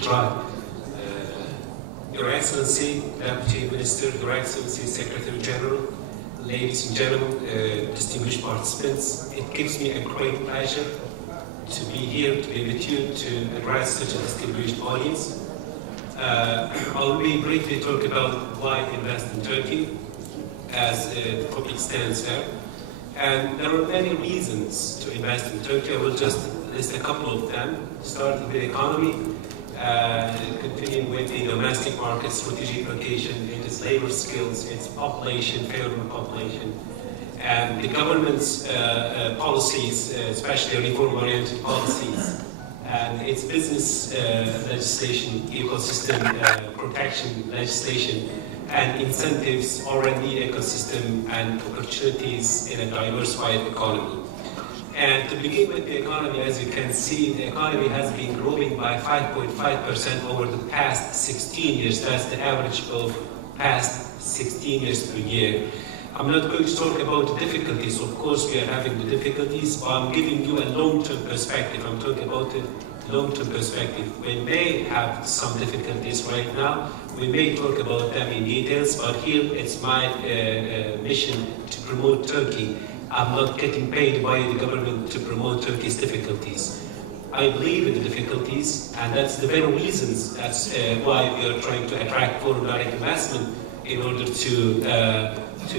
try. Your Excellency, Deputy Minister, Your Excellency, Secretary General, ladies and gentlemen, distinguished participants, it gives me a great pleasure to be here, to be with you, to address such a distinguished audience. I'll briefly talk about why invest in Turkey, as the topic stands there. And there are many reasons to invest in Turkey. I will just list a couple of them, starting with the economy, continuing with the domestic market, strategic location, its labor skills, its population, favorable population, and the government's policies, especially reform-oriented policies, and its business legislation, ecosystem protection legislation, and incentives, R&D ecosystem, and opportunities in a diversified economy. And to begin with the economy, as you can see, the economy has been growing by 5.5% over the past 16 years. That's the average of past 16 years per year. I'm not going to talk about the difficulties. Of course, we are having the difficulties, but I'm giving you a long-term perspective. I'm talking about the long-term perspective. We may have some difficulties right now. We may talk about them in details, but here it's my mission to promote Turkey. I'm not getting paid by the government to promote Turkey's difficulties. I believe in the difficulties, and that's the very reasons that's why we are trying to attract foreign direct investment in order to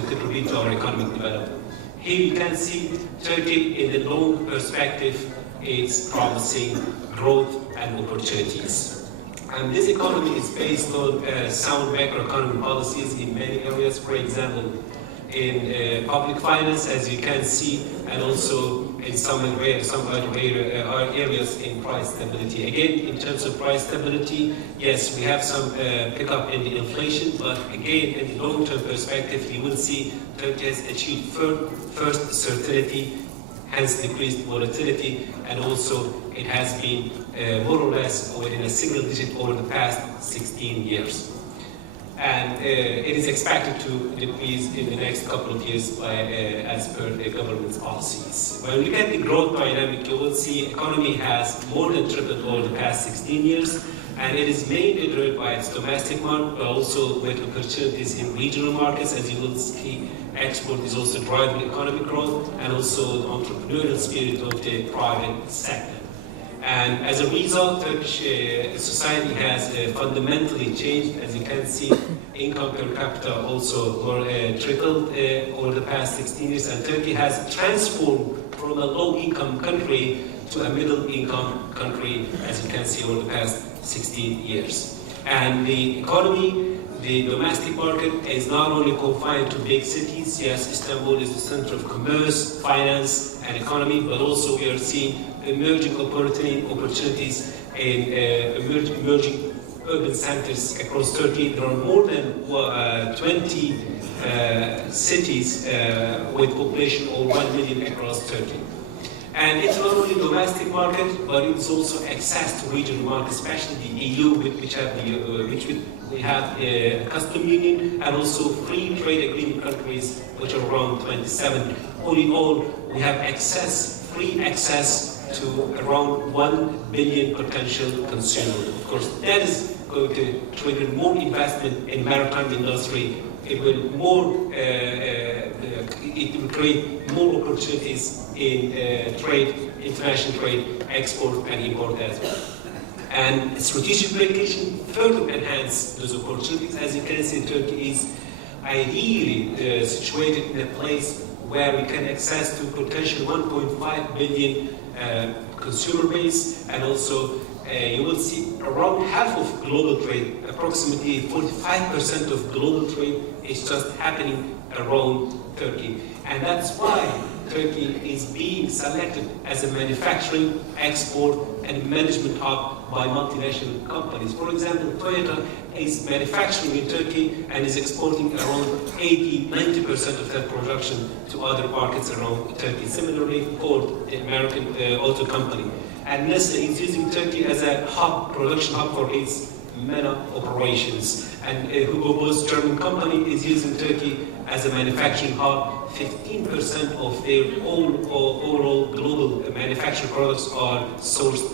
contribute to our economic development. Here you can see Turkey in the long perspective is promising growth and opportunities. And this economy is based on sound macroeconomic policies in many areas, for example, in public finance, as you can see, and also in some areas in price stability. Again, in terms of price stability, yes, we have some pickup in the inflation, but again, in the long-term perspective, you will see Turkey has achieved first certainty, hence decreased volatility, and also it has been more or less within a single digit over the past 16 years. And it is expected to decrease in the next couple of years as per the government's policies. When we look at the growth dynamic, you will see the economy has more than tripled over the past 16 years, and it is mainly driven by its domestic market, but also with opportunities in regional markets. As you will see, export is also driving economic growth, and also the entrepreneurial spirit of the private sector. And as a result, Turkish society has fundamentally changed. As you can see, income per capita also tripled over the past 16 years, and Turkey has transformed from a low-income country to a middle-income country, as you can see, over the past 16 years. And the economy, the domestic market, is not only confined to big cities. Yes, Istanbul is the center of commerce, finance, and economy, but also we are seeing emerging opportunities in emerging urban centers across Turkey. There are more than 20 cities with population of 1 million across Turkey. And it's not only domestic market, but it's also access to regional markets, especially the EU, which we have a custom union, and also free trade agreement countries, which are around 27. All in all, we have free access to around 1 billion potential consumers. Of course, that is going to trigger more investment in maritime industry. It will create more opportunities in trade, international trade, export and import as well. And strategic location further enhance those opportunities. As you can see, Turkey is ideally situated in a place where we can access to potential 1.5 billion consumer base, and also you will see around half of global trade, approximately 45% of global trade is just happening around Turkey. And that's why Turkey is being selected as a manufacturing, export, and management hub by multinational companies. For example, Toyota is manufacturing in Turkey and is exporting around 80–90% of that production to other markets around Turkey. Similarly, Ford, the American auto company. And Nestle is using Turkey as a production hub for its MENA operations. And Hugo Boss, German company, is using Turkey as a manufacturing hub. 15% of their overall global manufactured products are sourced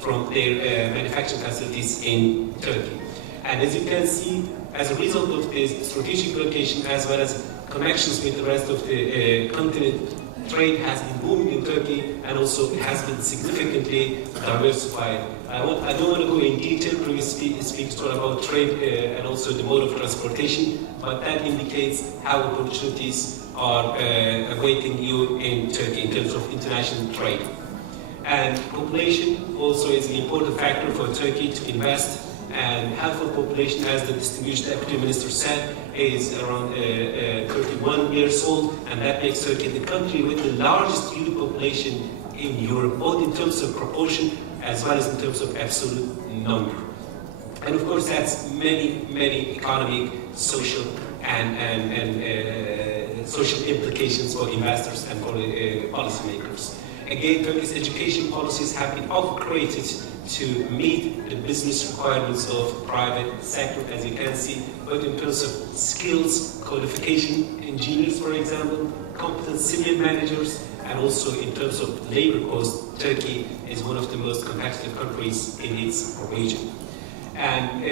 from their manufacturing facilities in Turkey. And as you can see, as a result of this strategic location as well as connections with the rest of the continent, trade has been booming in Turkey, and also it has been significantly diversified. I don't want to go in detail. Previous speakers talked about trade and also the mode of transportation, but that indicates how opportunities are awaiting you in Turkey in terms of international trade. And population also is an important factor for Turkey to invest. And half of the population, as the distinguished Deputy Minister said, is around 31 years old, and that makes Turkey the country with the largest youth population in Europe, both in terms of proportion as well as in terms of absolute number. And of course, that's many economic, social, and social implications for investors and for policymakers. Again, Turkey's education policies have been upgraded to meet the business requirements of private sector, as you can see, both in terms of skills, qualification, engineers, for example, competent civilian managers, and also in terms of labor cost. Turkey is one of the most competitive countries in its region. And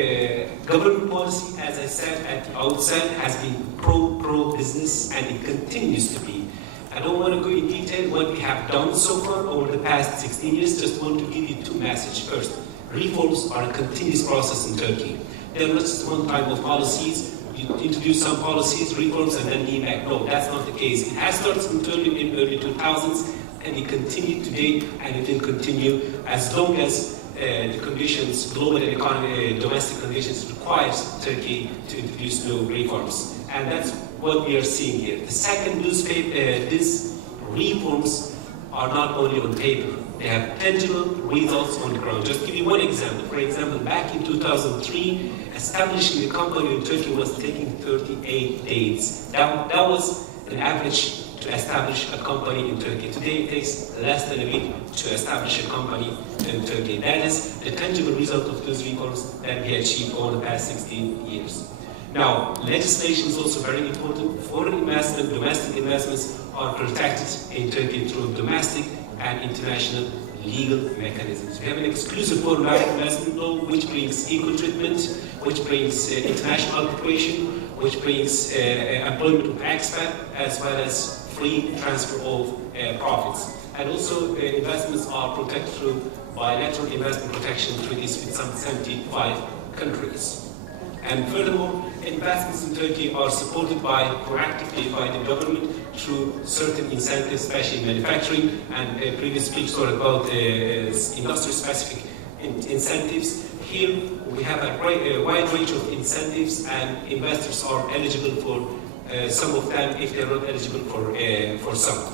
government policy, as I said at the outset, has been pro-business, and it continues to be. I don't want to go in detail what we have done so far over the past 16 years, just want to give you two messages. First, reforms are a continuous process in Turkey. They're not just one type of policies. You introduce some policies, reforms, and then lean back. No, that's not the case. It has started in Turkey in the early 2000s, and it continued today, and it will continue as long as the conditions, global and economic, domestic conditions requires Turkey to introduce new reforms. And that's what we are seeing here. The second newspaper, these reforms are not only on paper, they have tangible results on the ground. Just give you one example. For example, back in 2003, establishing a company in Turkey was taking 38 days. That was an average to establish a company in Turkey. Today it takes less than a week to establish a company in Turkey. That is the tangible result of those reforms that we achieved over the past 16 years. Now, legislation is also very important. Foreign investment, domestic investments are protected in Turkey through domestic and international legal mechanisms. We have an exclusive foreign direct investment law which brings equal treatment, which brings international arbitration, which brings employment of expat, as well as free transfer of profits. And also investments are protected through bilateral investment protection treaties with some 75 countries. And furthermore, investments in Turkey are supported proactively by the government through certain incentives, especially manufacturing, and previous speakers talked about industry-specific incentives. Here we have a wide range of incentives, and investors are eligible for some of them if they're not eligible for some.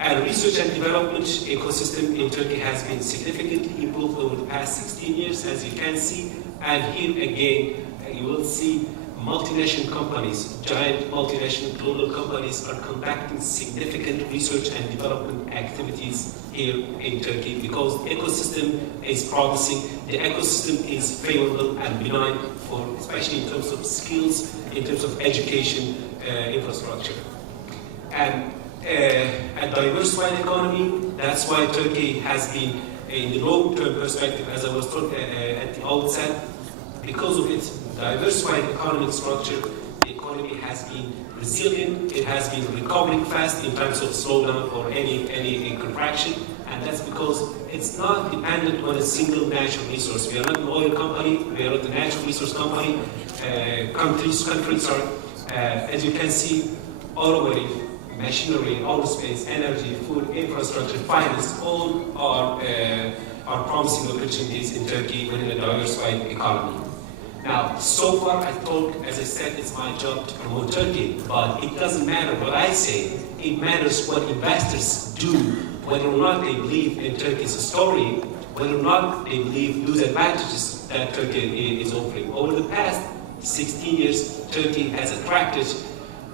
And research and development ecosystem in Turkey has been significantly improved over the past 16 years, as you can see. And here again, you will see multinational companies, giant multinational global companies are conducting significant research and development activities here in Turkey because the ecosystem is promising, the ecosystem is favorable and benign for, especially in terms of skills, in terms of education, infrastructure. And a diversified economy, that's why Turkey has been, in the long-term perspective, as I was talking at the outset, because of its diversified economic structure, the economy has been resilient, it has been recovering fast in terms of slowdown or any contraction, and that's because it's not dependent on a single natural resource. We are not an oil company, we are not a natural resource company. Countries are, as you can see, automotive, machinery, aerospace, energy, food, infrastructure, finance, all are promising opportunities in Turkey within a diversified economy. Now, so far I thought, as I said, it's my job to promote Turkey, but it doesn't matter what I say. It matters what investors do, whether or not they believe in Turkey's story, whether or not they believe those advantages that Turkey is offering. Over the past 16 years, Turkey has attracted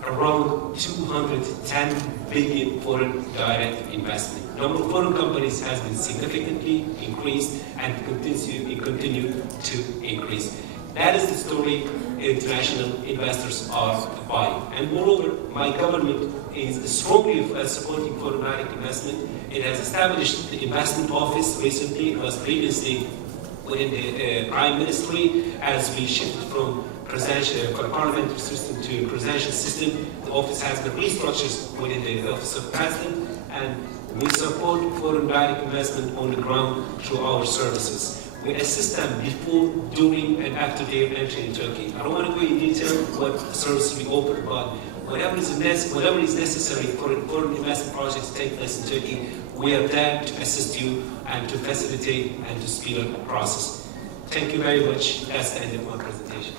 around 210 billion foreign direct investment. The number of foreign companies has been significantly increased and continue to increase. That is the story international investors are buying. And moreover, my government is strongly supporting foreign direct investment. It has established the investment office recently. It was previously within the Prime Ministry. As we shifted from parliamentary system to presidential system, the office has been restructured within the Office of President, and we support foreign direct investment on the ground through our services. We assist them before, during, and after their entry in Turkey. I don't want to go in detail what services we offer, but whatever is necessary for foreign investment projects to take place in Turkey, we are there to assist you and to facilitate and to speed up the process. Thank you very much. That's the end of my presentation.